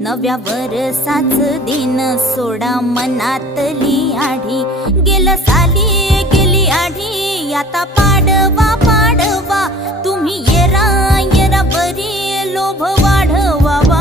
नव्या वर्षाच दिन सोडा मनातली आढी। गेलं साली गेली आढी, आता पाडवा पाडवा तुम्ही येरा येरा बरी लोभ वाढवा।